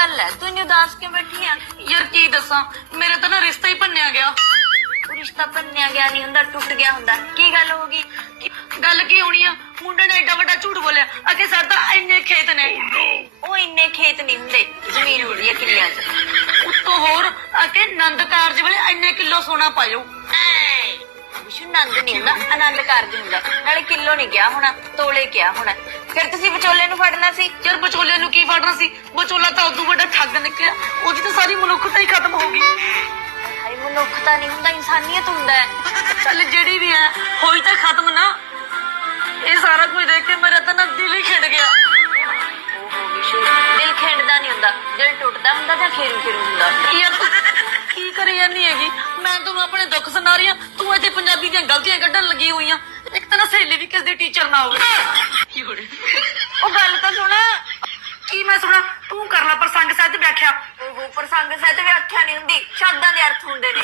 ਗੱਲ ਹੈ? ਤੂੰ ਇੰਨੀ ਉਦਾਸ ਕਿਉਂ ਬੈਠੀ ਆ? ਯਾਰ ਕੀ ਦੱਸਾਂ? ਮੇਰਾ ਤਾਂ ਨਾ ਰਿਸ਼ਤਾ ਹੀ ਭੰਨਿਆ ਗਿਆ। ਉਹ ਰਿਸ਼ਤਾ ਭੰਨਿਆ ਗਿਆ ਨਹੀਂ ਹੁੰਦਾ, ਟੁੱਟ ਗਿਆ ਹੁੰਦਾ। ਕੀ ਗੱਲ ਹੋ ਗਈ? ਕੀ- ਗੱਲ ਕੀ ਹੋਣੀ ਆ? ਮੁੰਡੇ ਨੇ ਐਡਾ ਵੱਡਾ ਝੂਠ ਬੋਲਿਆ। ਅਗੇ ਸਰ ਤਾਂ ਇੰਨੇ ਖੇਤ ਨੇ। ਉਹ ਇੰਨੇ ਖੇਤ ਨਹੀਂ ਹੁੰਦੇ। ਜ਼ਮੀਨ ਹੁੰਦੀ ਹੈ ਕਿੱਲਿਆਂ 'ਚ। ਉੱਤੋਂ ਹੋਰ ਅਗੇ ਨੰਦ ਕਾਰਜ ਵੇਲੇ ਇੰਨੇ ਕਿਲੋ ਸੋਨਾ ਪਾਇਓ। ਵਿਸ਼ੂ ਨੰਦ ਨਹੀਂ ਹੁੰਦਾ ਆਨੰਦ ਕਾਰਜ ਹੁੰਦਾ। ਨਾਲੇ ਕਿਲੋ ਨਹੀਂ ਗਿਆ ਹੋਣਾ ਤੋਲੇ ਗਿਆ ਹੋਣਾ। ਫਿਰ ਤੁਸੀਂ ਵਿਚੋਲੇ ਨੂੰ ਫੜਨਾ ਸੀ? ਯਾਰ ਵਿਚੋਲੇ ਨੂੰ ਕੀ ਫੜਨਾ ਸੀ? ਵਿਚੋਲਾ ਤਾਂ ਉਦੋਂ ਵੱਡਾ ਠੱਗ ਨਿਕਲਿਆ ਉਹਦੀ ਤਾਂ ਸਾਰੀ ਮਨੁੱਖਤਾ ਹੀ ਖਤਮ ਹੋ ਗਈ। ਹਾਏ ਮਨੁੱਖਤਾ ਨਹੀਂ ਹੁੰਦਾ ਇਨਸਾਨੀਅਤ ਹੁੰਦਾ ਹੈ। ਚੱਲ ਜਿਹੜੀ ਵੀ ਹੈ ਹੋਈ ਤਾਂ ਖਤਮ ਨਾ। ਇਹ ਸਾਰਾ ਕੁਝ ਦੇਖ ਕੇ ਮੇਰਾ ਤਾਂ ਨਾ ਦਿਲ ਹੀ ਖਿੜ ਗਿਆ। ਦਿਲ ਖਿੰਡਦਾ ਨਹੀਂ ਹੁੰਦਾ। ਦਿਲ ਟੁੱਟਦਾ ਹੁੰਦਾ ਤਾਂ ਖੇਰੂ ਖੇਰੂ ਹੁੰਦਾ? ਯਾਰ ਕੀ ਕਰੀ ਜਾਂਦੀ ਹੈਗੀ? ਮੈਂ ਤੈਨੂੰ ਆਪਣੇ ਦੁੱਖ ਸੁਣਾ ਰਹੀ ਹਾਂ। ਤੂੰ ਇੱਥੇ ਪੰਜਾਬੀ ਟੀਚਰ ਨਾ ਹੋਵੇ। ਕੀ ਹੋ ਉਹ ਗੱਲ ਤਾਂ ਸੁਣ। ਕੀ ਮੈਂ ਸੁਣਾ? ਤੂੰ ਕਰ ਲੈ ਪ੍ਰਸੰਗ ਸਹਿਤ ਵਿਆਖਿਆ। ਉਹ ਪ੍ਰਸੰਗ ਸਹਿਤ ਵਿਆਖਿਆ ਨਹੀਂ ਹੁੰਦੀ, ਸ਼ਬਦਾਂ ਦੇ ਅਰਥ ਹੁੰਦੇ ਨੇ।